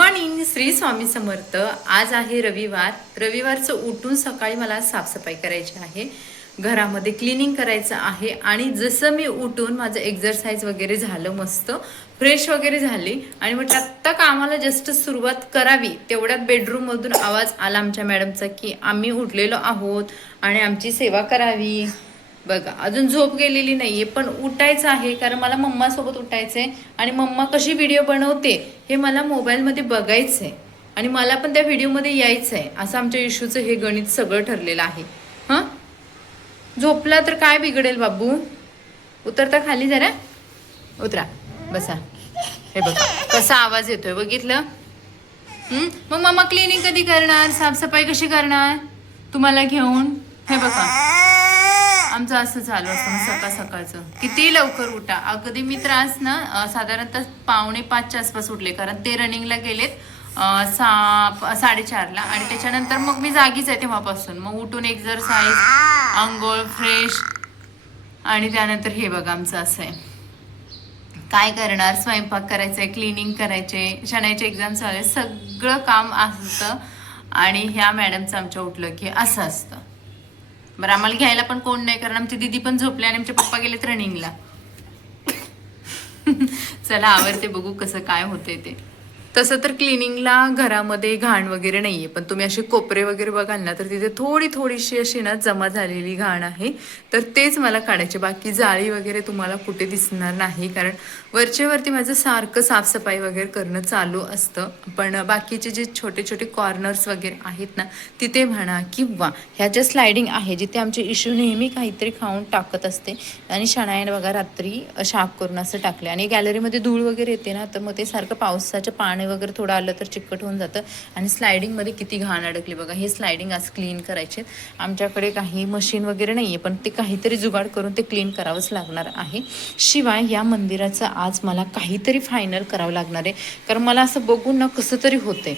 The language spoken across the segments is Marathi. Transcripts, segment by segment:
मॉर्निंग. श्री स्वामी समर्थ. आज आहे रविवार. रविवारचं उठून सकाळी मला साफसफाई करायची आहे, घरामध्ये क्लिनिंग करायचं आहे. आणि जसं मी उठून माझं एक्झरसाइज वगैरे झालं, मस्त फ्रेश वगैरे झाली आणि म्हटलं आत्ता कामाला जस्ट सुरुवात करावी, तेवढ्यात बेडरूममधून आवाज आला आमच्या मॅडमचा की आम्ही उठलेलो आहोत आणि आमची सेवा करावी. बघा, अजून झोप गेलेली नाहीये पण उठायचं आहे, कारण मला मम्मासोबत उठायचंय आणि मम्मा कशी व्हिडिओ बनवते हे मला मोबाईलमध्ये बघायचंय आणि मला पण त्या व्हिडिओमध्ये यायचंय. असं आमच्या इशूचं हे गणित सगळं ठरलेलं आहे. हां, झोपला तर काय बिघडेल बाबू? उतरता खाली जरा, उतरा, बसा. हे बघा कसा आवाज येतोय, बघितलं? मग मम्मा क्लिनिंग कधी करणार, साफसफाई कशी करणार तुम्हाला घेऊन? हे बघा आमचं असं चालू असतं सकाळ सकाळचं. किती लवकर उठा. अगदी मी त्रास ना साधारणतः 4:45च्या आसपास उठले, कारण ते रनिंगला गेलेत 4:30ला आणि त्याच्यानंतर मग मी जागीच आहे तेव्हापासून. मग उठून एक्झरसाइज, अंघोळ, फ्रेश आणि त्यानंतर हे बघा आमचं असं आहे. काय करणार, स्वयंपाक करायचा आहे, क्लिनिंग करायचे, शनायचे एक्झाम चालू आहे, सगळं काम असतं. आणि ह्या मॅडमचं आमच्या उठलं की असं असतं. बरं, आम्हाला घ्यायला पण कोण नाही, कारण आमची दीदी पण झोपले आणि आमचे पप्पा गेलेत रनिंगला. चला आवरते, बघू कसं काय होते ते. तसं तर क्लिनिंगला घरामध्ये घाण वगैरे नाहीये, पण तुम्ही असे कोपरे वगैरे बघाल ना तर तिथे थोडीशी अशी ना जमा झालेली घाण आहे, तर तेच मला काढायचे. बाकी जाळी वगैरे तुम्हाला कुठे दिसणार नाही, कारण वरती माझं सारखं साफसफाई वगैरे करणं चालू असतं. पण बाकीचे जे छोटे छोटे कॉर्नर्स वगैरे आहेत ना, तिथे म्हणा, किंवा ह्या ज्या स्लायडिंग आहे जिथे आमचे इशू नेहमी काहीतरी खाऊन टाकत असते आणि शनायाने बघा रात्री शाक करून असं टाकले. आणि गॅलरीमध्ये धूळ वगैरे येते ना, तर मग ते सारखं पावसाचं पाणी वगैरे थोडं आलं तर चिकट होऊन जातं. आणि स्लायडिंगमध्ये किती घाण अडकली बघा. हे स्लायडिंग आज क्लीन करायचे. आमच्याकडे काही मशीन वगैरे नाही आहे, पण ते काहीतरी जुगाड करून ते क्लीन करावंच लागणार आहे. शिवाय या मंदिराचं आज मला काहीतरी फायनल करावं लागणार आहे, कारण मला असं बघून ना कसं तरी होते.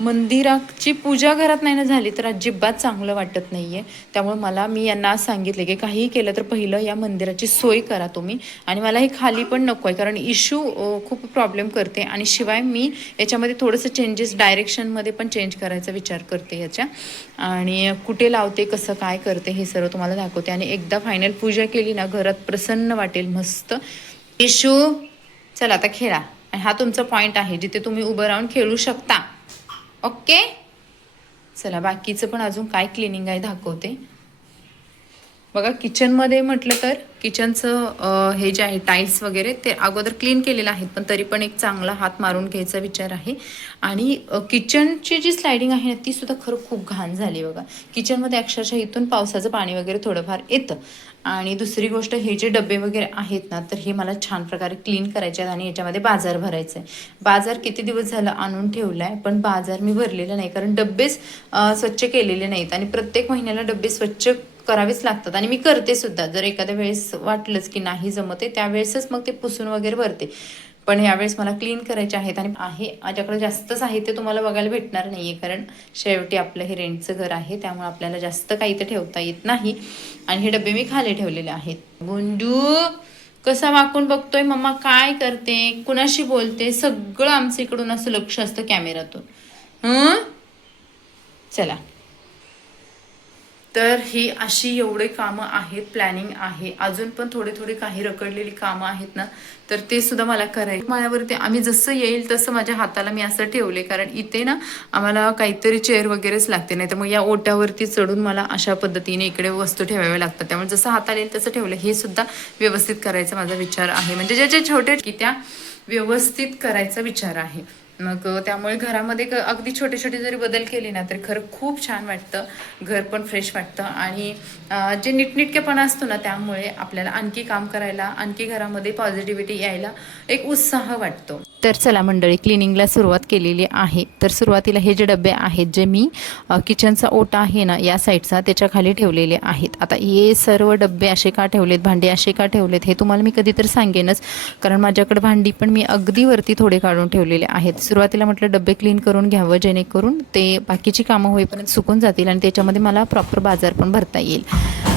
मंदिराची पूजा घरात नाही ना झाली तर अजिबात चांगलं वाटत नाही आहे. त्यामुळे मी यांना आज सांगितले की काहीही केलं तर पहिलं या मंदिराची सोय करा तुम्ही. आणि मला हे खाली पण नको आहे, कारण इशू खूप प्रॉब्लेम करते. आणि शिवाय मी याच्यामध्ये थोडंसं चेंजेस, डायरेक्शनमध्ये पण चेंज करायचा विचार करते याच्या. आणि कुठे लावते, कसं काय करते हे सर्व तुम्हाला दाखवते. आणि एकदा फायनल पूजा केली ना, घरात प्रसन्न वाटेल मस्त. इशू चला आता खेळा. आणि हा तुमचा पॉईंट आहे जिथे तुम्ही उभं राहून खेळू शकता. ओके, चला बाकीचं पण अजून काय क्लिनिंग आहे दाखवते. बघा, किचनमध्ये म्हटलं तर किचनचं हे जे आहे टाईल्स वगैरे ते अगोदर क्लीन केलेलं आहेत, पण तरी पण एक चांगला हात मारून घ्यायचा विचार आहे. आणि किचनची जी स्लायडिंग आहे ना ती सुद्धा खरं खूप घाण झाली बघा. किचनमध्ये अक्षरशः इथून पावसाचं पाणी वगैरे थोडंफार येतं. आणि दुसरी गोष्ट, हे जे डबे वगैरे आहेत ना तर हे मला छान प्रकारे क्लीन करायचे आहेत. आणि याच्यामध्ये बाजार भरायचा आहे. बाजार किती दिवस झालं आणून ठेवला आहे, पण बाजार मी भरलेला नाही, कारण डब्बेच स्वच्छ केलेले नाहीत. आणि प्रत्येक महिन्याला डब्बे स्वच्छ करावेच लागतात आणि मी करते सुद्धा. जर एखाद्या वेळेस वाटलंच की नाही जमते त्यावेळेसच मग ते पुसून वगैरे भरते. पण यावेळेस मला क्लीन करायचे आहेत. आणि माझ्याकडे जास्त साहित्य तुम्हाला बघायला भेटणार नाही आहे, कारण शेवटी आपलं हे रेंटचं घर आहे, त्यामुळे आपल्याला जास्त काही तर ठेवता येत नाही. आणि हे डबे मी खाली ठेवलेले आहेत. गुंडू कसा वाकून बघतोय, मम्मा काय करते, कुणाशी बोलते, सगळं आमचं इकडून असं लक्ष असतं कॅमेरातून. चला, तर ही अशी एवढे कामं आहेत, प्लॅनिंग आहे. अजून पण थोडी काही रखडलेली कामं आहेत ना, तर ते सुद्धा मला करायचं. माझ्यावरती आम्ही जसं येईल तसं माझ्या हाताला मी असं ठेवले, कारण इथे ना आम्हाला काहीतरी चेअर वगैरेच लागते, नाही तर मग या ओट्यावरती चढून मला अशा पद्धतीने इकडे वस्तू ठेवाव्या लागतात. त्यामुळे जसं हाताला येईल तसं ठेवलं. हे सुद्धा व्यवस्थित करायचा माझा विचार आहे, म्हणजे ज्याचे छोटे की त्या व्यवस्थित करायचा विचार आहे. मग त्यामुळे घरामध्ये अगदी छोटे जरी बदल केले ना तरी खरं खूप छान वाटतं. घर पण फ्रेश वाटतं. आणि जे नीटनेटकेपणा असतो ना त्यामुळे आपल्याला आणखी काम करायला, आणखी घरामध्ये पॉझिटिव्हिटी यायला एक उत्साह वाटतो. तर चला मंडळी, क्लिनिंगला सुरुवात केलेली आहे. तर सुरुवातीला हे जे डबे आहेत, जे मी किचनचा ओटा आहे ना या साईडचा त्याच्या खाली ठेवलेले आहेत. आता हे सर्व डबे असे का ठेवलेत, भांडे असे का ठेवलेत हे तुम्हाला मी कधीतरी सांगेनच, कारण माझ्याकडे भांडी पण मी अगदी वरती थोडे काढून ठेवलेले आहेत. सुरुवातीला म्हटलं डबे क्लीन करून घ्यावं, जेणेकरून ते बाकीची कामं होईपर्यंत सुकून जातील आणि त्याच्यामध्ये मला प्रॉपर बाजार पण भरता येईल.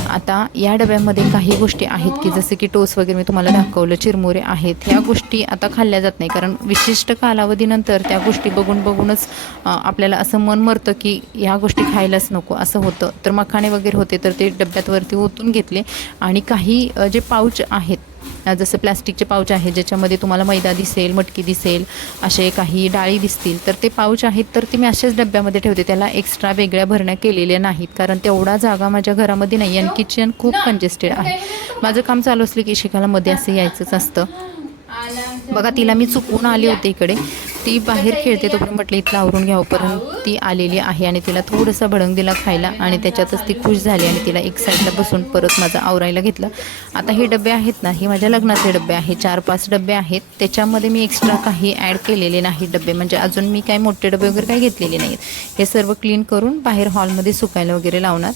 आता या डब्यामध्ये काही गोष्टी आहेत की जसं की टोस्ट वगैरे मी तुम्हाला दाखवलं, चिरमुरे आहेत, ह्या गोष्टी आता खाल्ल्या जात नाही, कारण विशिष्ट कालावधीनंतर त्या गोष्टी बघूनच आपल्याला असं मन मरतं की ह्या गोष्टी खायलाच नको असं होतं. तर मखाणे वगैरे होते तर ते डब्यात वरती ओतून घेतले आणि काही जे पाऊच आहेत, जसं प्लॅस्टिकचे पाऊच आहे ज्याच्यामध्ये तुम्हाला मैदा दिसेल, मटकी दिसेल, असे काही डाळी दिसतील, तर ते पाऊच आहेत तर ते मी अशाच डब्यामध्ये ठेवते. त्याला एक्स्ट्रा वेगळ्या भरण्या केलेल्या नाहीत, कारण तेवढा जागा माझ्या घरामध्ये नाही आणि किचन खूप कंजेस्टेड आहे. माझं काम चालू असलं की शिकायला मध्ये असं यायचंच असतं. बघा तिला मी चुकवून आले होते इकडे, ती बाहेर खेळते तोपर्यंत म्हटलं इथलं आवरून घ्यावं, परंतु ती आलेली आहे आणि तिला थोडंसं भडंग दिला खायला आणि त्याच्यातच ती खुश झाली आणि तिला एक साईडला बसून परत माझं आवरायला घेतलं. आता हे डबे आहेत ना, हे माझ्या लग्नाचे डबे आहेत, 4-5 डबे आहेत. त्याच्यामध्ये मी एक्स्ट्रा काही ॲड केलेले नाहीत डबे, म्हणजे अजून मी काही मोठे डबे वगैरे काही घेतलेले नाहीत. हे सर्व क्लीन करून बाहेर हॉलमध्ये सुकायला वगैरे लावणार.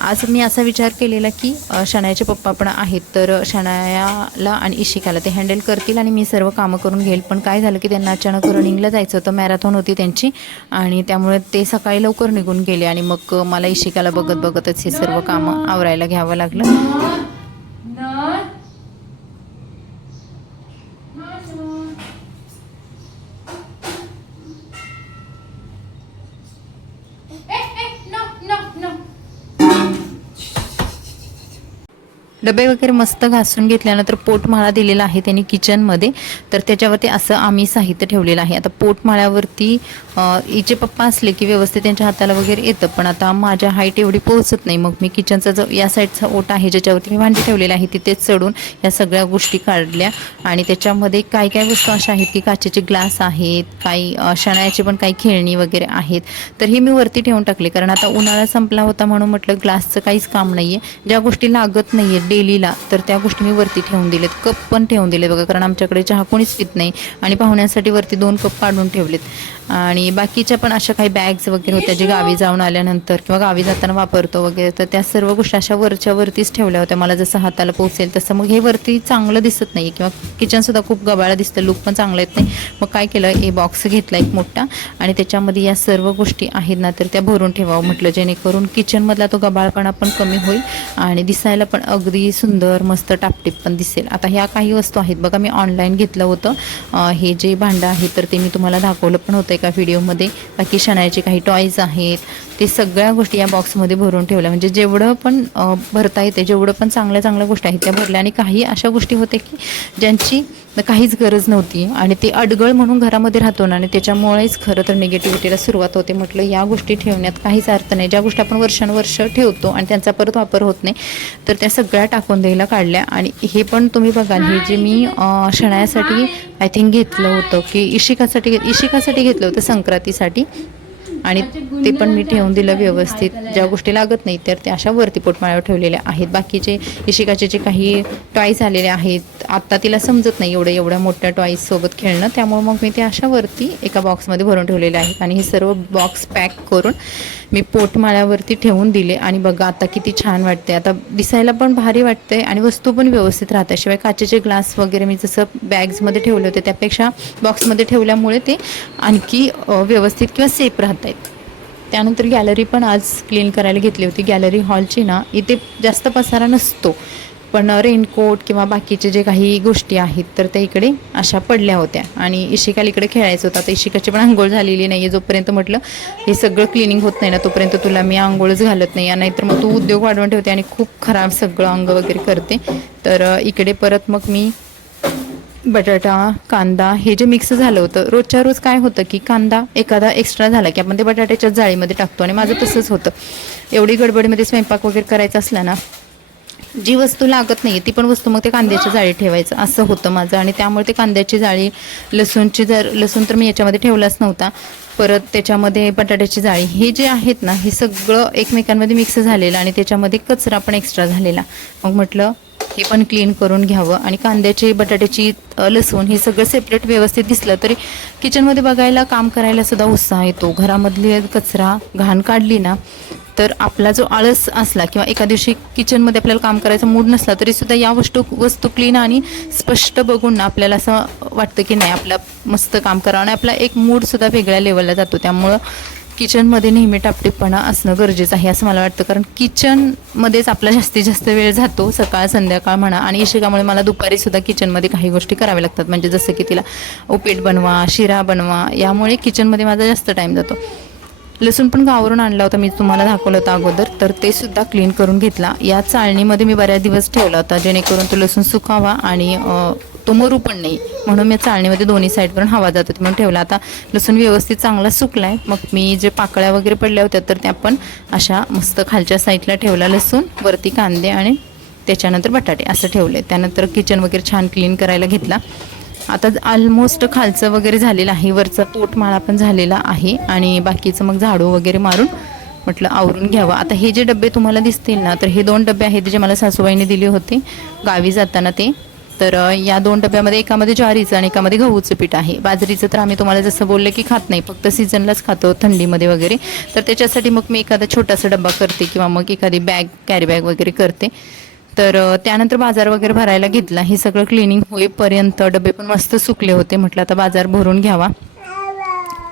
आज मी असा विचार केलेला की शनायाचे पप्पा पण आहेत तर शनायाला आणि इशिकाला ते हँडल करतील आणि मी सर्व कामं करून घेईल. पण काय झालं की त्यांना अचानक रनिंगला जायचं होतं, मॅरेथॉन होती त्यांची आणि त्यामुळे ते सकाळी लवकर निघून गेले आणि मग मला इशिकाला बघतच हे सर्व कामं आवरायला घ्यावं लागलं. डबे वगैरे मस्त घासून घेतल्यानंतर पोटमाळा दिलेला आहे त्यांनी किचनमध्ये, तर त्याच्यावरती असं आम्ही साहित्य ठेवलेलं आहे. आता पोटमाळ्यावरती हिचे पप्पा असले की व्यवस्थित त्यांच्या हाताला वगैरे येतं, पण आता माझ्या हाईट एवढी पोहोचत नाही. मग मी किचनचा जो या साईडचा ओटा आहे ज्याच्यावरती मी भांडी ठेवलेली आहे तिथेच चढून या सगळ्या गोष्टी काढल्या आणि त्याच्यामध्ये काय काय वस्तू अशा आहेत की काचेचे ग्लास आहेत, काही शनायाची पण काही खेळणी वगैरे आहेत, तर ही मी वरती ठेवून टाकली. कारण आता उन्हाळा संपला होता म्हणून म्हटलं ग्लासचं काहीच काम नाही आहे, ज्या गोष्टी लागत नाही आहेत डेलीला तर त्या गोष्टी मी वरती ठेवून दिलेत. कप पण ठेवून दिले बघा, कारण आमच्याकडे चहा कोणीच पित नाही आणि पाहुण्यांसाठी वरती 2 कप काढून ठेवलेत. आणि बाकीच्या पण अशा काही बॅग्स वगैरे होत्या जे गावी जाऊन आल्यानंतर किंवा गावी जाताना वापरतो वगैरे, तर त्या सर्व गोष्टी अशा वरतीच ठेवल्या होत्या. मला जसं हाताला पोचेल तसं. मग हे वरती चांगलं दिसत नाही किंवा किचनसुद्धा खूप गबाळा दिसतं, लुक पण चांगलं येत नाही. मग काय केलं, हे बॉक्स घेतला एक मोठा आणि त्याच्यामध्ये या सर्व गोष्टी आहेत ना तर त्या भरून ठेवावं म्हटलं, जेणेकरून किचनमधला तो गबाळपणा पण कमी होईल आणि दिसायला पण अगदी सुंदर मस्त टापटीप पण दिसेल. आता ह्या काही वस्तू आहेत बघा, मी ऑनलाईन घेतलं होतं. हे जे भांडं आहे तर ते मी तुम्हाला दाखवलं पण होतं एका व्हिडिओमध्ये. बाकी शनायाचे काही टॉईज आहेत ते सगळ्या गोष्टी या बॉक्समध्ये भरून ठेवल्या, म्हणजे जेवढं पण भरता येते, जेवढं पण चांगल्या गोष्टी आहेत त्या भरल्या. आणि काही अशा गोष्टी होत्या की ज्यांची काहीच गरज नव्हती आणि ते अडगळ म्हणून घरामध्ये राहतो ना आणि त्याच्यामुळेच खरं तर निगेटिव्हिटीला सुरुवात होते. म्हटलं या गोष्टी ठेवण्यात काहीच अर्थ नाही, ज्या गोष्टी आपण वर्षानुवर्ष ठेवतो आणि त्यांचा परत वापर होत नाही तर त्या सगळ्या टाकून द्यायला काढल्या. आणि हे पण तुम्ही बघाल, हे जे मी शनायासाठी आय थिंक घेतलं होतं की इशिकासाठी घेतलं होतं संक्रांतीसाठी, आणि ते पण मी ठेवून दिलं व्यवस्थित. ज्या गोष्टी लागत नाही तर त्या अशा वरती पोटमाळ्यावर ठेवलेल्या आहेत. बाकीचे इशिकाचे जे काही टॉईज आलेले आहेत, आत्ता तिला समजत नाही एवढ्या मोठ्या टॉईज सोबत खेळणं, त्यामुळे मग मी ते अशा वरती एका बॉक्समध्ये भरून ठेवलेले आहेत. आणि हे सर्व बॉक्स पॅक करून मी पोटमाळ्यावरती ठेवून दिले. आणि बघा आता किती छान वाटते, आता दिसायला पण भारी वाटते आणि वस्तू पण व्यवस्थित राहतात. शिवाय काचेचे ग्लास वगैरे मी जसं बॅग्समध्ये ठेवले होते त्यापेक्षा बॉक्समध्ये ठेवल्यामुळे ते आणखी व्यवस्थित किंवा सेफ राहत आहेत. त्यानंतर गॅलरी पण आज क्लीन करायला घेतली होती. गॅलरी हॉलची ना इथे जास्त पसारा नसतो, पण रेनकोट किंवा बाकीचे जे काही गोष्टी आहेत तर त्या इकडे अशा पडल्या होत्या. आणि इशिकाला इकडे खेळायचं होतं. आता इशिकाची पण आंघोळ झालेली नाही आहे. जोपर्यंत म्हटलं हे सगळं क्लिनिंग होत नाही ना तोपर्यंत तुला मी आंघोळच घालत नाही, नाहीतर मग तू उद्योग वाढवून ठेवते आणि खूप खराब सगळं अंग वगैरे करते. तर इकडे परत मग मी बटाटा, कांदा हे जे मिक्स झालं होतं, रोजच्या रोज काय होतं की कांदा एखादा एक्स्ट्रा झाला की आपण ते बटाट्याच्या जाळीमध्ये टाकतो आणि माझं तसंच होतं. एवढी गडबडीमध्ये स्वयंपाक वगैरे करायचा असला ना, जी वस्तू लागत नाही ती पण वस्तू मग ते कांद्याच्या जाळीत ठेवायचं असं होतं माझं. आणि त्यामुळे ते कांद्याची जाळी, लसूण तर मी याच्यामध्ये ठेवलाच नव्हता, परत त्याच्यामध्ये बटाट्याची जाळी, हे जे आहेत ना हे सगळं एकमेकांमध्ये मिक्स झालेलं आणि त्याच्यामध्ये कचरा पण एक्स्ट्रा झालेला. मग म्हटलं हे पण क्लीन करून घ्यावं. आणि कांद्याची, बटाट्याची, लसूण हे सगळं सेपरेट व्यवस्थित दिसलं तरी किचनमध्ये बघायला, काम करायला सुद्धा उत्साह येतो. घरामधली कचरा घाण काढली ना तर आपला जो आळस असला किंवा एका दिवशी किचनमध्ये आपल्याला काम करायचा मूड नसला तरी सुद्धा या वस्तू क्लीन आणि स्पष्ट बघून ना आपल्याला असं वाटतं की नाही आपलं मस्त काम करावं आणि आपला एक मूडसुद्धा वेगळ्या लेवलला जातो. त्यामुळं किचनमध्ये नेहमी टापटीपणा असणं गरजेचं आहे असं मला वाटतं, कारण किचनमध्येच आपला जास्तीत जास्त वेळ जातो, सकाळ संध्याकाळ म्हणा. आणि इशिकामुळे मला दुपारीसुद्धा किचनमध्ये काही गोष्टी कराव्या लागतात, म्हणजे जसं की तिला उपीट बनवा, शिरा बनवा, यामुळे किचनमध्ये माझा जास्त टाईम जातो. लसूण पण गावावरून आणला होता, मी तुम्हाला दाखवलं होतं अगोदर, तर ते सुद्धा क्लीन करून घेतला. या चाळणीमध्ये मी बऱ्याच दिवस ठेवला होता, जेणेकरून तो लसूण सुकावा आणि तो मरू पण नाही, म्हणून मी चाळणीमध्ये दोन्ही साईडवरून हवा जात होती म्हणून ठेवला. आता लसूण व्यवस्थित चांगला सुकला आहे. मग मी जे पाकळ्या वगैरे पडल्या होत्या तर त्या पण अशा मस्त खालच्या साईडला ठेवला लसूण, वरती कांदे आणि त्याच्यानंतर बटाटे असं ठेवले. त्यानंतर किचन वगैरे छान क्लीन करायला घेतला. आता ऑलमोस्ट खालचं वगैरे झालेलं आहे, वरचा पोटमाळा पण झालेला आहे आणि बाकीचं मग झाडू वगैरे मारून म्हटलं आवरून घ्यावं. आता हे जे डबे तुम्हाला दिसतील ना, तर हे 2 डबे आहेत जे मला सासूबाईने दिले होते गावी जाताना ते. तर या 2 डब्यामध्ये एकामध्ये ज्वारीचं आणि एकामध्ये गहूचं पीठ आहे. बाजरीचं तर आम्ही तुम्हाला जसं बोललं की खात नाही, फक्त सीझनलाच खातो थंडीमध्ये वगैरे. तर त्याच्यासाठी मग मी एखादा छोटासा डब्बा करते किंवा मग एखादी बॅग, कॅरी बॅग वगैरे करते. तर त्यानंतर बाजार वगैरे भरायला घेतला. हे सगळं क्लिनिंग होईपर्यंत डबे पण मस्त सुकले होते. म्हटलं आता बाजार भरून घ्यावा.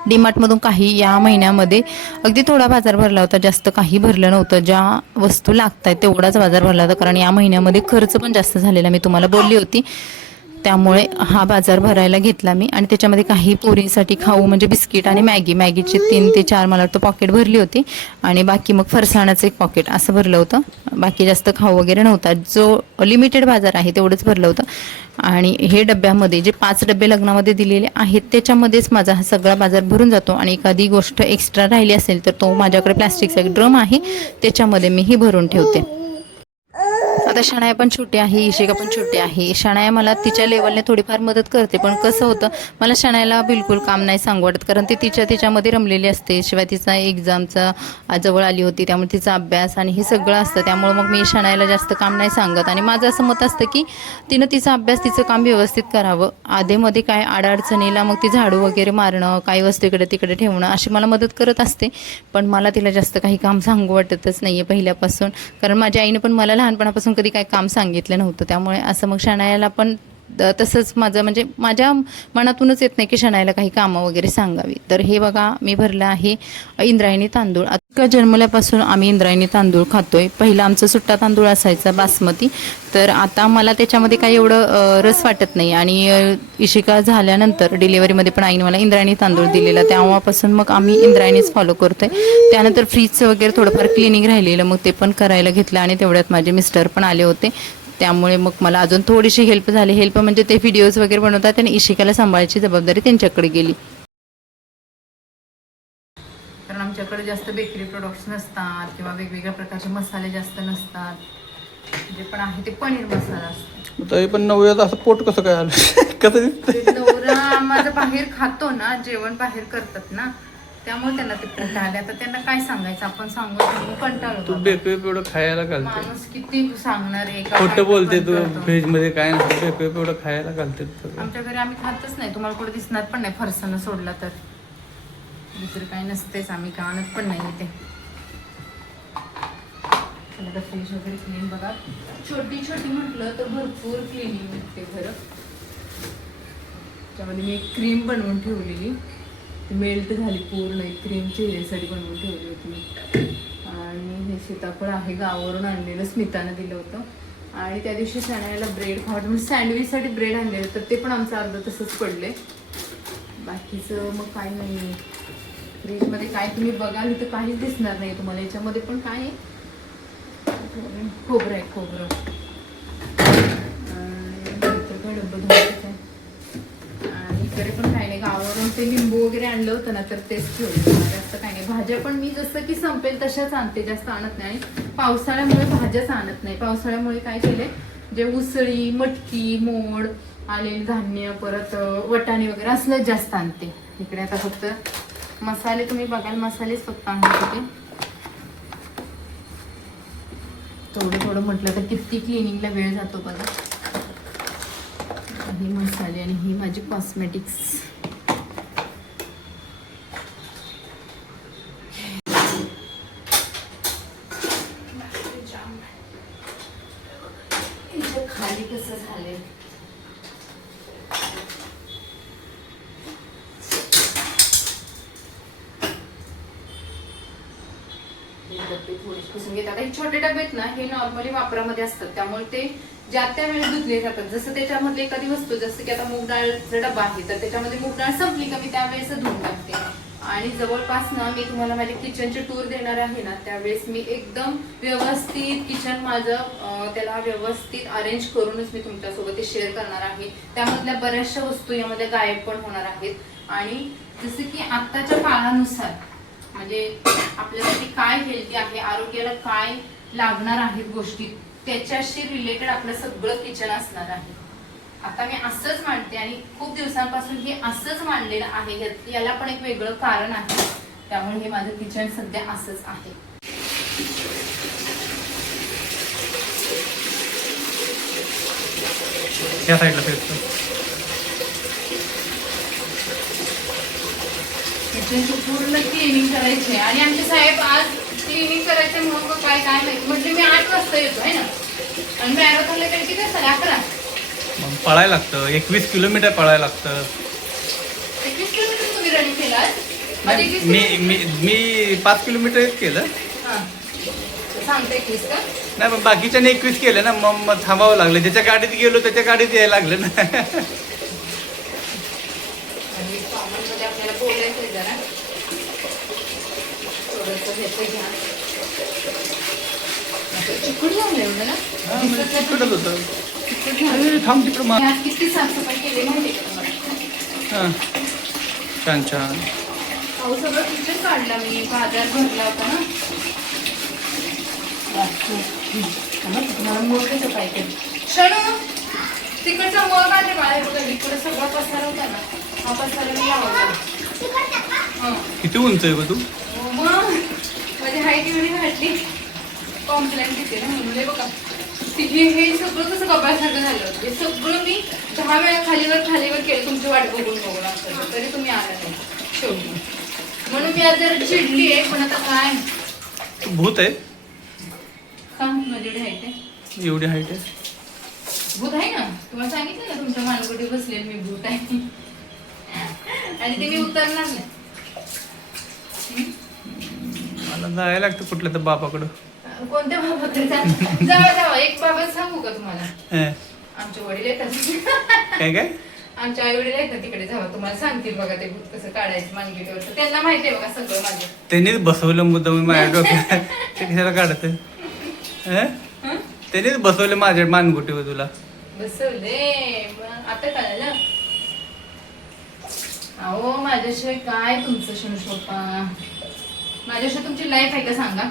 डीमार्टमधून काही या महिन्यामध्ये अगदी थोडा बाजार भरला होता, जास्त काही भरलं नव्हतं. ज्या वस्तू लागत आहेत तेवढाच बाजार भरला होता, कारण या महिन्यामध्ये खर्च पण जास्त झालेला मी तुम्हाला बोलली होती. त्यामुळे हा बाजार भरायला घेतला मी. आणि त्याच्यामध्ये काही पोरींसाठी खाऊ म्हणजे बिस्किट आणि मॅगीची 3 ते 4 मला वाटतं पॉकेट भरली होती. आणि बाकी मग फरसाणाचं 1 पॉकेट असं भरलं होतं. बाकी जास्त खाऊ वगैरे नव्हता, जो लिमिटेड बाजार आहे तेवढंच भरलं होतं. आणि हे डब्यामध्ये जे 5 डबे लग्नामध्ये दिलेले आहेत त्याच्यामध्येच माझा हा सगळा बाजार भरून जातो. आणि एखादी गोष्ट एक्स्ट्रा राहिली असेल तर तो माझ्याकडे प्लॅस्टिकचा एक ड्रम आहे, त्याच्यामध्ये मी ही भरून ठेवते. आता शनाया पण छोटी आहे, इशिका पण छोटी आहे. शनाया मला तिच्या लेवलने थोडीफार मदत करते, पण कसं होतं मला शनायाला बिलकुल काम नाही सांगू वाटत, कारण ती तिच्यामध्ये रमलेली असते. शिवाय तिचा एक्झामचा जवळ आली होती, त्यामुळे तिचा अभ्यास आणि हे सगळं असतं. त्यामुळे मग मी शनायाला जास्त काम नाही सांगत. आणि माझं असं मत असतं की तिनं तिचा अभ्यास, तिचं काम व्यवस्थित करावं. आधेमध्ये काय अडचणीला मग ती झाडू वगैरे मारणं, काही वस्तू इकडे तिकडे ठेवणं अशी मला मदत करत असते. पण मला तिला जास्त काही काम सांगू वाटतच नाही आहे पहिल्यापासून, कारण माझ्या आईने पण मला लहानपणापासून कधी काही काम सांगितलं नव्हतं. त्यामुळे असं मग शनायाला पण तसंच माझं म्हणजे माझ्या मनातूनच येत नाही की शनायाला काही कामं वगैरे सांगावी. तर हे बघा मी भरलं आहे इंद्रायणी तांदूळ. आता जन्मल्यापासून आम्ही इंद्रायणी तांदूळ खातोय. पहिला आमचा सुट्टा तांदूळ असायचा बासमती, तर आता मला त्याच्यामध्ये काही एवढं रस वाटत नाही. आणि इशिका झाल्यानंतर डिलिव्हरीमध्ये पण आईने मला इंद्रायणी तांदूळ दिलेला, तेव्हापासून मग आम्ही इंद्रायणीच फॉलो करतोय. त्यानंतर फ्रीजचं वगैरे थोडंफार क्लिनिंग राहिलेलं, मग ते पण करायला घेतलं. आणि तेवढ्यात माझे मिस्टर पण आले होते, त्यामुळे मग मला अजून थोडीशी हेल्प झाली. हेल्प म्हणजे ते व्हिडिओज वगैरे बनवतात आणि इशिकाला सांभाळायची जबाबदारी त्यांच्याकडे गेली. कारण आमच्याकडे जास्त बेकरी प्रोडक्ट्स नसतात किंवा वेगवेगळ्या प्रकारचे मसाले जास्त नसतात. जे पण आहे ते पनीर मसाला असतो. तरी पण 9व्यात असं पोट कसं काय आलं? कसं दिसतंय? नवरा माझं बाहेर खातो ना, जेवण बाहेर करतात ना, त्यामुळे त्यांना ते पोट आले. आता त्यांना काय सांगायचं, आपण सांगू कंटाळतो. तू बेकरी प्रोडक्ट खायला घालते, माणूस किती सांगणार आहे. खोटं बोलते तू. फ्रीज मध्ये काय नसतं, बेकरी प्रोडक्ट खायला घालते. आमच्या घरी आम्ही खातच नाही, तुम्हाला कुठे दिसणार पण नाही. फरसाण सोडला तर दुसरं काही नसतेच, आम्ही का आणत पण नाही ते. फ्रीज वगैरे क्लीन बघा, छोटी छोटी म्हटलं तर भरपूर क्लिनिंग निघते घरं. त्यामध्ये मी एक क्रीम बनवून ठेवलेली, ती मेल्ट झाली पूर्ण. एक क्रीम चेहऱ्यासाठी बनवून ठेवली होती मी. आणि हे सीताफळ आहे, गावावरून आणलेलं, स्मितानं दिलं होतं. आणि त्या दिवशी शनायाला ब्रेड खावं म्हणजे सँडविचसाठी ब्रेड आणलेलं, तर ते पण आमचं अर्ध तसंच पडले. बाकीचं मग काय नाही. फ्रीजमध्ये काय तुम्ही बघाल इथं काहीच दिसणार नाही तुम्हाला. याच्यामध्ये पण काय आहे, खोबरं आहे, खोबरं. आणि इकडे पण काही नाही, गावावरून ते लिंबू वगैरे आणलं होतं ना, तर तेच ठेवलं. जास्त काही नाही. भाज्या पण मी जसं की संपेल तशाच आणते, जास्त आणत नाही. आणि पावसाळ्यामुळे भाज्याच आणत नाही. पावसाळ्यामुळे काय केले, जे उसळी, मटकी, मोड, आलेलं धान्य, परत वटाणे वगैरे असलं जास्त आणते. इकडे आता फक्त मसाले तुम्ही बघाल, मसालेच फक्त आणत होते. थोडं थोडं म्हटलं तर किती क्लिनिंगला वेळ जातो बघा. हे मसाले आणि ही माझी कॉस्मेटिक्स. खाली कसं झालंय, डबे थोडेसे पुसून घेते. आता हे छोटे डबे आहेत ना, हे नॉर्मली वापरामध्ये असतात, त्यामुळे ते ज्या त्या वेळेस धुतले जातात. जसं त्याच्यामधले एखादी वस्तू, जसं की आता मूग डाळचा डबा आहे, तर त्याच्यामध्ये मूग डाळ संपली का मी त्यावेळेस धुवून टाकते. आणि जवळपास ना मी तुम्हाला माझे किचनचे टूर देणार आहे ना, त्यावेळेस मी एकदम व्यवस्थित किचन माझं त्याला व्यवस्थित अरेंज करूनच मी तुमच्यासोबत ते शेअर करणार आहे. त्यामधल्या बऱ्याचशा वस्तू यामध्ये गायब पण होणार आहेत. आणि जसं की आत्ताच्या काळानुसार म्हणजे आपल्यासाठी काय हेल्दी आहे, आरोग्याला काय लागणार आहेत गोष्टी, त्याच्याशी रिलेटेड आपलं सगळं किचन असणार आहे. आता मी असंच मांडते आणि खूप दिवसांपासून हे असंच मांडलेलं आहे. याला पण एक वेगळं कारण आहे, त्यामुळे हे माझं किचन सध्या असंच आहे. या साईडला फिरतो. किचनची पूर्ण क्लिनिंग करायची आणि आमचे साहेब आज क्लिनिंग करायचे म्हणून काय काय माहिती, म्हणजे मी 8 वाजता येतो आहे ना, आणि मॅरेथॉनला तरी किती असतं 11. मग पळायला लागतं, 21 किलोमीटर पळायला लागतं. 21 किलोमीटर तुम्ही रनिंग केलात? मी 5 किलोमीटर केलं. सांगते 21 का? नाही पण बाकीच्याने 21 केलं ना, मग थांबावं लागलं. ज्याच्या गाडीत गेलो त्याच्या गाडीत यायला लागलं ना. आणि कॉमन मध्ये आपल्याला बोलायचं जरा थोडंसं घेतं घ्या. चिकूड लावलंय एवढं ना, चिकटच होतं. चिकूड लावलंय. थांब तिकडं मा. आज किती साफसफाई केली माहिती का तुम्हाला? हां छान छान. अहो सगळं किचन काढला मी, बाजार भरला होता ना. तुम्हाला मूळ कसं पाहिजे शणू, तिकडचा मूळ काढले बाहेर बघा, इकडे सगळा पसारा होता ना, हा पसारा मी लावला. किती उंच आहे ग तू? मग माझी हाईट एवढी वाढली, कॉम्प्लेंट देते ना म्हणून. बघा हे सगळं कसं कपाळसारखं झालं होतं. हे सगळं मी 10 वेळा खालीवर केलं तुमची वाट बघून असतं, तरी तुम्ही आला नाही शेवटी. म्हणून मी आज जरा चिडली आहे, पण आता काय भूत आहे का, माझी एवढी हाईट आहे. एवढी हाईट आहे. भूत आहे ना, तुम्हाला सांगितलं ना तुमच्या मानगुटी बसले मी भूत आहे. आणि ते मी उतरणार नाही. मला जायला लागतं कुठल्या तर बापाकडं. कोणत्या बाबाकडे जावा एक बाबा सांगू का तुम्हाला? हं. आमचे वडील येतात. काय आमच्या आई वडील येतात तिकडे, जावा तुम्हाला सांगतील बघा ते भूत कसं काढायचं मानगुटीवर. त्यांना माहिती आहे बघा सगळं माझं. त्यांनीच बसवलं मुद्दाम माझ्या डोक्यात. ते कशाला काढत? त्यांनीच बसवलं माझ्या मानगुटीवर तुला. बसवले मग आता कळलं. अहो माझ्याशिवाय काय तुमचं शोपा, माझ्याशिवाय तुमची लाईफ आहे का सांगा?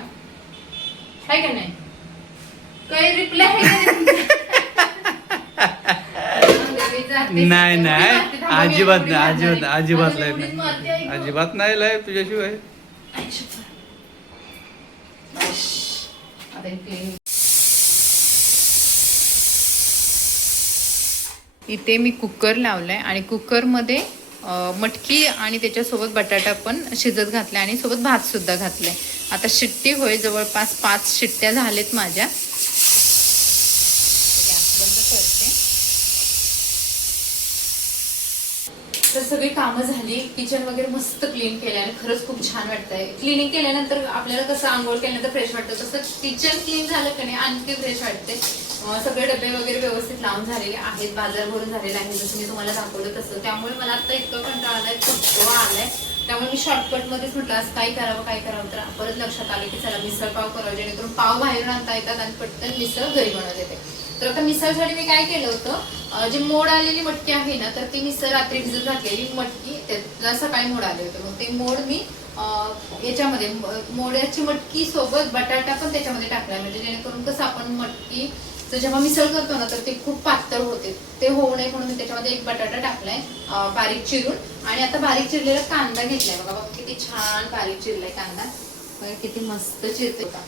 आहे का नाही? काही रिप्लाय आहे का नाही नाही, अजिबात नाही, अजिबात लाईफ नाही, अजिबात नाही लाईफ तुझ्याशिवाय. इथे मी कुकर लावलाय आणि कुकरमध्ये मटकी आणि त्याच्यासोबत बटाटा पण शिजत घातलाय आणि सोबत भात सुद्धा घातलाय. आता शिट्टी होय, जवळपास 5 शिट्ट्या झालेत माझ्या. गॅस बंद करते. तर सगळी कामं झाली, किचन वगैरे मस्त क्लीन केलं आणि खरंच खूप छान वाटतंय. क्लिनिंग केल्यानंतर आपल्याला कसं आंघोळ केल्यानंतर फ्रेश वाटतं, तसं किचन क्लीन झालं की नाही आणखी फ्रेश वाटते. सगळे डबे वगैरे व्यवस्थित लावून झालेले आहेत, बाजार भरून झालेला आहे जसं मी तुम्हाला दाखवलं तसं. त्यामुळे मला आता इतकं कंटाळा आलाय, थकवा आलाय. त्यामुळे मी शॉर्टकटमध्येच म्हटलं आज काय करावं. तर परत लक्षात आलं की चला मिसळ पाव करावं, जेणेकरून पाव बाहेरून आणता येतात आणि पटकन मिसळ घरी बनवता येते. तर आता मिसळसाठी मी काय केलं होतं, जी मोड आलेली मटकी आहे ना, तर ती मिसळ रात्री भिजत घातलेली मटकी त्याला सकाळी मोड आले होते. मग ते मोड मी याच्यामध्ये मोड्याची मटकी सोबत बटाटा पण त्याच्यामध्ये टाकलाय, म्हणजे जेणेकरून कसं आपण मटकी तर जेव्हा मिसळ करतो ना तर ते खूप पातळ होते, ते होऊ नये म्हणून मी त्याच्यामध्ये एक बटाटा टाकलाय बारीक चिरून. आणि आता बारीक चिरलेला कांदा घेतलाय बघा, किती छान बारीक चिरलाय कांदा, किती मस्त चिरते होता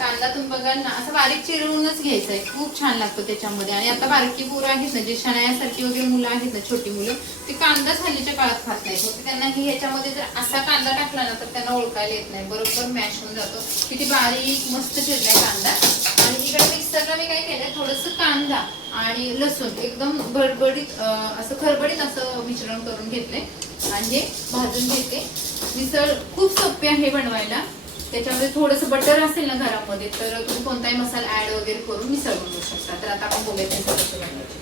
कांदा. तुम्ही बघा ना, असं बारीक चिरूनच घ्यायचंय, खूप छान लागतो त्याच्यामध्ये. आणि आता बारकी पोरं आहेत ना, जे शनायासारखी वगैरे मुलं आहेत ना, छोटी मुलं, ते कांदा हल्लीच्या काळात खात नाहीत. मग त्यांना ह्याच्यामध्ये जर असा कांदा टाकला ना तर त्यांना ओळखायला येत नाही, बरोबर मॅश होऊन जातो. किती बारीक मस्त चिरलाय कांदा. आणि इकडे मिक्सरला मी काय केलंय, थोडंसं कांदा आणि लसूण एकदम बडबडीत असं खरबडीत असं मिश्रण करून घेतलंय आणि हे भाजून घेते. मिसळ खूप सोपी आहे बनवायला त्याच्यामध्ये थोडंसं बटर असेल ना घरामध्ये तर तुम्ही कोणताही मसाला ऍड वगैरे करून मिसळून घेऊ शकता. तर आता आपण बघूया त्याचं कसं बनवायचं.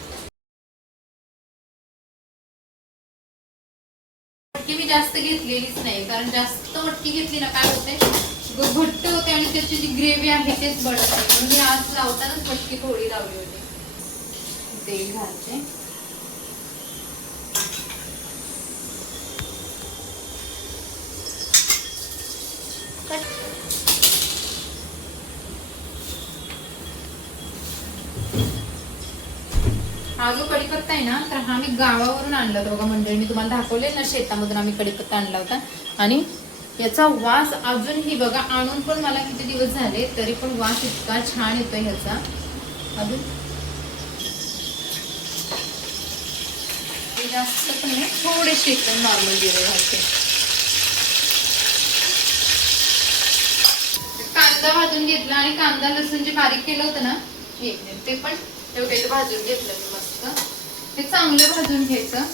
मटकी मी जास्त घेतलेलीच नाही, कारण जास्त मटकी घेतली ना काय होते घट्ट होते आणि त्याची जी ग्रेव्ही आहे तेच बनत नाही. म्हणून मी आज लावतानाच मटकी थोडी लावली होती. तेल घालते. हा जो कढीपत्ता आहे ना, तर हा मी गावावरून आणला होता बघा मंडळी. मी तुम्हाला दाखवले ना, शेतामधून आम्ही कढीपत्ता आणला होता. आणि याचा वास अजूनही बघा, आणून पण मला किती दिवस झाले तरी पण वास इतका छान येतोय ह्याचा. अजून जास्त पण नाही, थोडेसे एकदम नॉर्मल जिरे घालते. कांदा भाजून घेतला आणि कांदा लसूण जे बारीक केलं होतं ना ते पण तेवढं भाजून घेतलं मी मस्त. ते चांगलं भाजून घ्यायचं.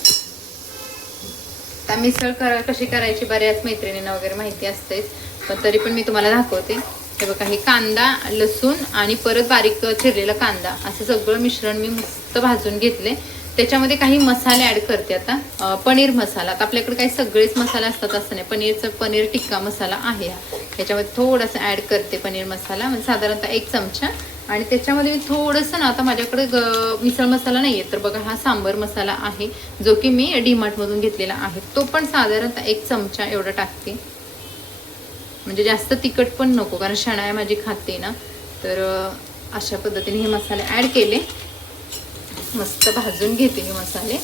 आता मिसळ कशी करायची बऱ्याच मैत्रिणींना वगैरे माहिती असतेच, पण तरी पण मी तुम्हाला दाखवते. हे बघा, हे कांदा लसूण आणि परत बारीक चिरलेला कांदा असं सगळं मिश्रण मी मस्त भाजून घेतले. त्याच्यामध्ये काही मसाले ऍड करते आता. पनीर मसाला, आता आपल्याकडे काही सगळेच मसाले असतात असं नाही. पनीर टिक्का मसाला आहे हा. त्याच्यामध्ये थोडासा ऍड करते पनीर मसाला, म्हणजे साधारणतः 1 चमचा. आणि त्याच्यामध्ये मी थोडंसं ना, आता माझ्याकडे मिसळ मसाला नाहीये तर बघा हा सांबर मसाला आहे जो की मी डीमार्ट मधून घेतलेला आहे. तो पण साधारणतः 1 चमचा एवढा टाकते, म्हणजे जास्त तिखट पण नको, कारण शणाय माझी खाते ना. तर अशा पद्धतीने हे मसाले ऍड केले. मस्त भाजून घेते हे मसाले.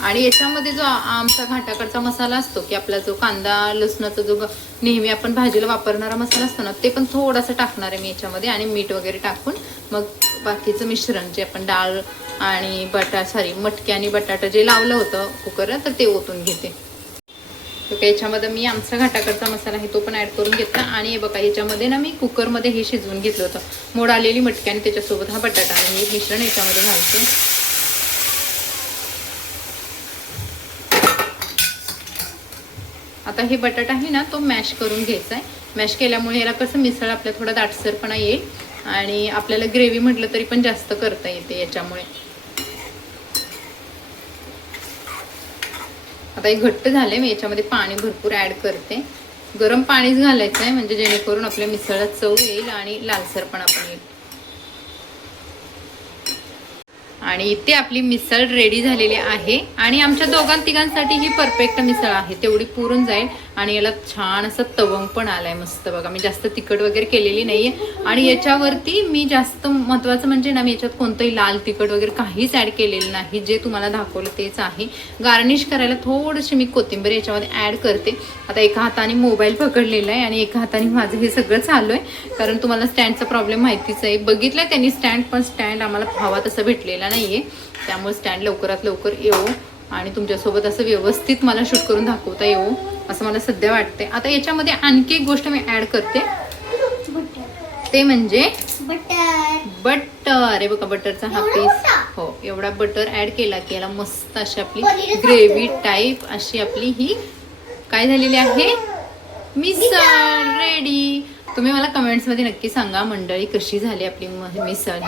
आणि याच्यामध्ये जो आमचा घाटाकडचा मसाला असतो की आपला जो कांदा लसणाचा जो नेहमी आपण भाजीला वापरणारा मसाला असतो ना, ते पण थोडासा टाकणार आहे मी याच्यामध्ये. आणि मीठ वगैरे टाकून मग बाकीचं मिश्रण जे आपण डाळ आणि मटकी आणि बटाटा जे लावलं होतं कुकरला तर ते ओतून घेते. तर याच्यामध्ये मी आमचा घाटाकडचा मसाला आहे तो पण ऍड करून घेतला. आणि हे बघा, याच्यामध्ये ना मी कुकरमध्ये हे शिजवून घेतलं होतं, मोड आलेली मटकी आणि त्याच्यासोबत हा बटाटा आणि हे मिश्रण याच्यामध्ये घालते. आता हे बटाटा आहे ना, तो मॅश करून घ्यायचा आहे. मॅश केल्यामुळे याला कसं मिसळ आपल्या थोडा दाटसरपणा येईल आणि आपल्याला ग्रेव्ही म्हटलं तरी पण जास्त करता येते याच्यामुळे. आता हे घट्ट झाले, मी याच्यामध्ये पाणी भरपूर ऍड करते. गरम पाणीच घालायचं आहे, म्हणजे जेणेकरून आपल्या मिसळात चव येईल आणि लालसरपणा पण येईल. आणि इथे आपली मिसळ रेडी झालेली आहे. आणि आमच्या दोघांतिघांसाठी ही परफेक्ट मिसळ आहे, तेवढी पुरून जाईल. आणि याला छान असं तवंग पण आलाय मस्त बघा. मी जास्त तिखट वगैरे केलेली नाहीये. आणि याच्यावरती मी जास्त महत्वाचं म्हणजे ना, मी याच्यात कोणतंही लाल तिखट वगैरे काहीच ऍड केलेलं नाही. जे तुम्हाला दाखवलं तेच आहे. गार्निश करायला थोडीशी मी कोथिंबीर याच्यामध्ये ऍड करते. आता एका हाताने मोबाईल पकडलेला आहे आणि एका हाताने माझं हे सगळं चालू आहे, कारण तुम्हाला स्टँडचा प्रॉब्लेम माहितीच आहे. बघितलं त्यांनी स्टँड, पण स्टँड आम्हाला हवा तसं भेटलेला नाहीये. त्यामुळे स्टँड लवकरात लवकर येऊ आणि तुमच्यासोबत असं व्यवस्थित मला शूट करून दाखवता येऊ असं मला सध्या वाटते. आता याच्यामध्ये आणखी एक गोष्ट मी ऍड करते, ते म्हणजे बटर. हे बघा, बटरचा हा पीस, हो एवढा बटर ऍड केला की याला मस्त अशी आपली ग्रेव्ही टाईप अशी आपली ही काय झालेली आहे मिसळ रेडी. तुम्ही मला कमेंट्समध्ये नक्की सांगा मंडळी कशी झाली आपली मिसळ.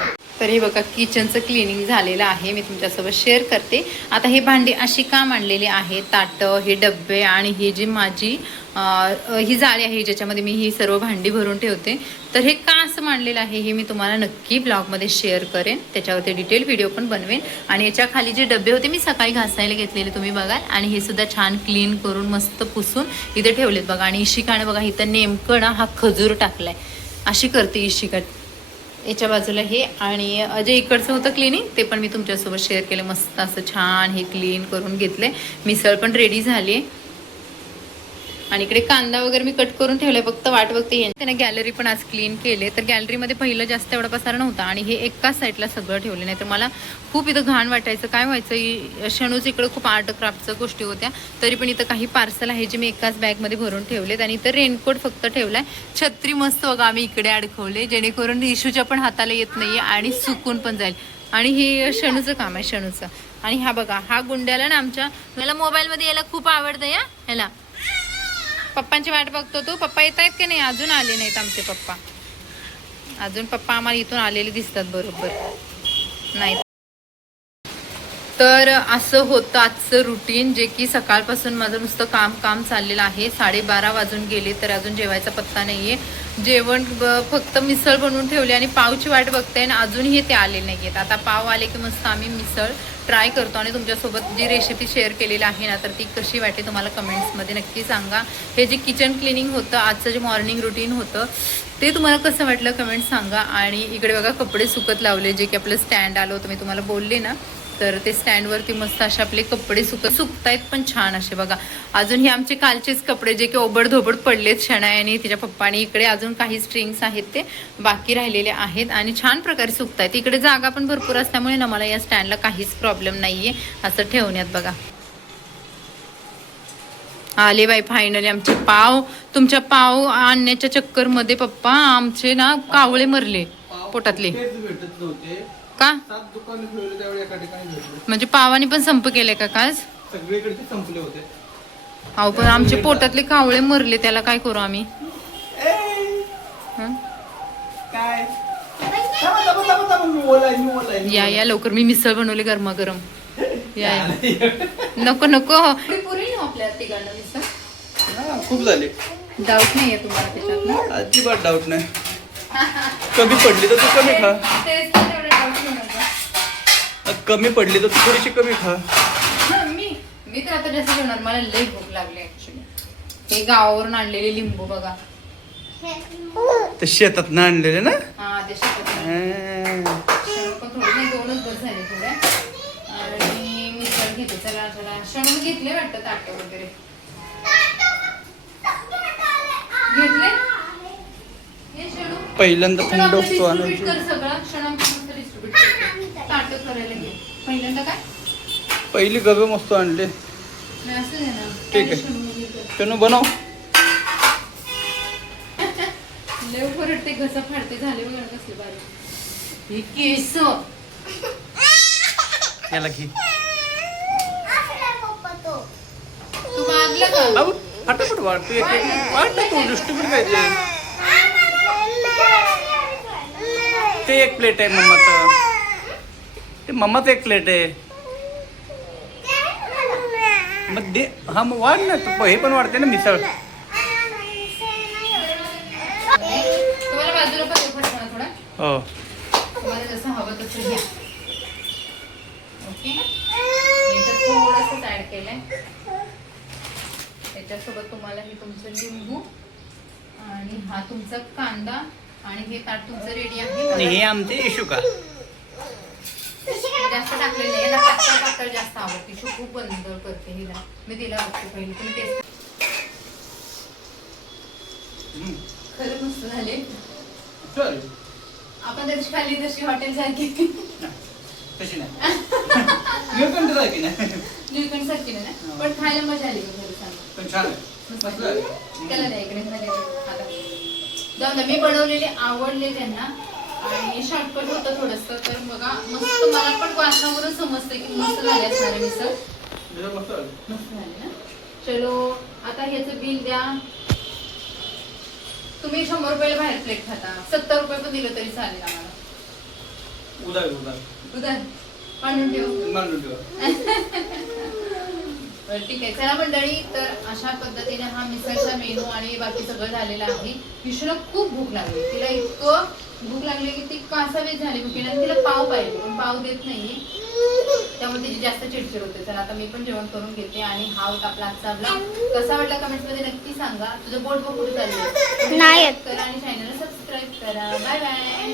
तर हे बघा, किचनचं क्लिनिंग झालेलं आहे, मी तुमच्यासोबत शेअर करते. आता हे भांडी अशी का मांडलेली आहे, ताटं, हे डब्बे आणि ही जी माझी ही जाळी आहे ज्याच्यामध्ये मी ही सर्व भांडी भरून ठेवते. तर हे का असं मांडलेलं आहे हे मी तुम्हाला नक्की ब्लॉगमध्ये शेअर करेन, त्याच्यावरती डिटेल व्हिडिओ पण बनवेन. आणि याच्या खाली जे डबे होते मी सकाळी घासायला घेतलेले तुम्ही बघाल. आणि हे सुद्धा छान क्लीन करून मस्त पुसून इथे ठेवलेत बघा. आणि इशिकाने बघा इथं नेमकं ना हा खजूर टाकलाय, अशी करते इशिका. याच्या बाजूला हे, आणि जे इकडचं होतं क्लिनिंग ते पण मी तुमच्यासोबत शेअर केलं. मस्त असं छान हे क्लीन करून घेतले. मिसळ पण रेडी झाली आहे. आणि इकडे कांदा वगैरे मी कट करून ठेवलाय, फक्त वाट बघते. त्याने गॅलरी पण आज क्लीन केले. तर गॅलरीमध्ये पहिलं जास्त एवढा पसारा नव्हता आणि हे एकाच साईडला सगळं ठेवलं. नाही तर मला खूप इथं घाण वाटायचं. काय व्हायचं, शणूच इकडं खूप आर्ट क्राफ्टच्या गोष्टी होत्या. तरी पण इथं काही पार्सल आहे जे मी एकाच बॅगमध्ये भरून ठेवलेत. आणि इथं रेनकोट फक्त ठेवलाय. छत्री मस्त बघा आम्ही इकडे अडकवले, जेणेकरून इशूच्या पण हाताला येत नाहीये आणि सुकून पण जाईल. आणि हे शणूचं काम आहे, शणूचं. आणि हा बघा, हा गुंड्याला ना आमच्या मला मोबाईलमध्ये यायला खूप आवडतं या ह्याला. पप्पांची वाट बघतो तू. पप्पा येत आहेत की नाही? अजून आले नाहीत आमचे पप्पा. अजून पप्पा आम्हाला इथून आलेले दिसतात बरोबर. नाही तर असं होतं आजचं रुटीन, जे की सकाळपासून माझं नुसतं काम चाललेलं आहे. 12:30 वाजून गेले तर अजून जेवायचा पत्ता नाहीये. जेवण फक्त मिसळ बनवून ठेवली आणि पावची वाट बघते आणि अजूनही ते आले नाही आहेत. आता पाव आले की मस्त आम्ही मिसळ ट्राय करतो आणि तुमच्यासोबत जी रेसिपी शेअर केलेली आहे ना, तर ती कशी वाटते तुम्हाला कमेंट्समध्ये नक्की सांगा. हे जे किचन क्लिनिंग होतं, आजचं जे मॉर्निंग रुटीन होतं, ते तुम्हाला कसं वाटलं कमेंट सांगा. आणि इकडे बघा कपडे सुकत लावले, जे की आपलं स्टँड आलं होतं मी तुम्हाला बोलले ना, तर ते स्टँडवरती मस्त असे आपले कपडे सुकतायत पण छान असे बघा. अजून हे आमचे कालचेच कपडे जे की ओबडधोबड पडलेत शनाय आणि तिच्या पप्पानी. इकडे अजून काही स्ट्रिंग्स आहेत ते बाकी राहिलेले आहेत आणि छान प्रकारे सुकतायत. इकडे जागा पण भरपूर असल्यामुळे ना मला या स्टँडला काहीच प्रॉब्लेम नाहीये असं ठेवण्यात. बघा आले बाई फायनली आमचे पाव. तुमच्या पाव आणण्याच्या चक्करमध्ये पप्पा आमचे ना कावळे मरले पोटातले. का म्हणजे पावाने पण संप केले का काय? सगळीकडे संपले होते. अहो पण आमचे पोटातले कावळे मरले, त्याला काय करू आम्ही? काय या लवकर, मी मिसळ बनवली गरमागरम. या नको नको पुरी ना आपल्या तिघांना मिसळ. खूप झाले. डाऊट नाहीये तुम्हाला त्याच्यात ना? अजिबात डाऊट नाही. कमी पडली तर तू कमी खा. कमी पडली तर तू थोडीशी कमी खा. मी तर आता जास्त जेवणार, मला लई भूक लागली ऍक्च्युली. हे गावावरून आणलेले लिंबू बघा. ते शेतात ना आणलेले ना. हा ते पण थोडे नाही, 2च बस झाले थोड्या. आणि मिसळ घेते. चला शणून घेतले वाटतं ताट वगैरे घेतले. पहिल्यांदा थंड असतो आणि सगळं क्षण डिस्ट्रीब्युट ताट करायला घे. पहिल्यांदा काय पहिली गरम वस्तू आणले. असं आहे ना. ठीक आहे चनू बनव. लवकर ते घसा फाडते झाले वगैरे कसले बारीक. हे केस याला घे. तू मागलं का? फटाफट वाट. तू तू डिस्ट्रीब्यूट काय ते एक प्लेट आहे मम्माचं. ते मम्माचं एक प्लेट आहे. मग दे. हा मग वाढ ना तू. हे पण वाढते ना मिसळ. तुम्हाला बाजूला पण फटकणा थोडा. हो तुम्हाला जसं हवं तसं घ्या. ओके नंतर थोडंसं ऍड केलंय. त्याच्यासोबत तुम्हाला हे तुमचं लिंबू आणि हा तुमचा कांदा आणि हे ताट तुमचं रेडी आहे. आणि हे आमचे इशू का जास्त टाकलेलं नाही. याला पातळ जास्त आवडते. इशू खूप बंद करते हिला. मी तिला बघते पहिले. तुम्ही टेस्ट. खरं मस्त झाले. आपण तशी खाल्ली तशी हॉटेल सारखी तशी नाही. निळकंठ सारखी नाही ना, पण खायला मजा आली घरी सांगा. पण छान आहे. त्याला नाही इकडे आता जाऊ द्या. मी बनवलेले आवडले त्यांना आणि शॉर्टकट होतं थोडंसं. तर बघा मस्त. मला पण वासनावरून समजतं की मस्त झाले असणार आहे मिसळ. मस्त झाले ना. चलो आता ह्याचं बिल द्या. तुम्ही 100 रुपयाला बाहेर प्लेट खाता. 70 रुपये पण दिलं तरी चालेल आम्हाला. उधार मांडून ठेव. ठीक आहे चला मंडळी. तर अशा पद्धतीने हा मिसळचा मेनू आणि बाकी सगळं झालेलं आहे. विशूला खूप भूक लागली. तिला इतकं भूक लागली की ती कासावीस झाली भुकीने. तिला पाव पाहिजे पण पाव देत नाहीये, त्यामुळे तिची जास्त चिडचिड होते. तर आता मी पण जेवण करून घेते. आणि हा होता आपला आजचा ब्लॉग. कसा वाटला कमेंट मध्ये नक्की सांगा. तुझं बोट बघून चालू नाही करा आणि चॅनलला सबस्क्राईब करा. Bye bye.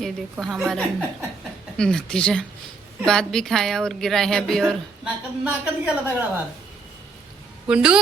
ये देखो हमारा नतीजा. बात भी खाया और गिरा है भी. और नाकत गेला सगळा भात. गुंडू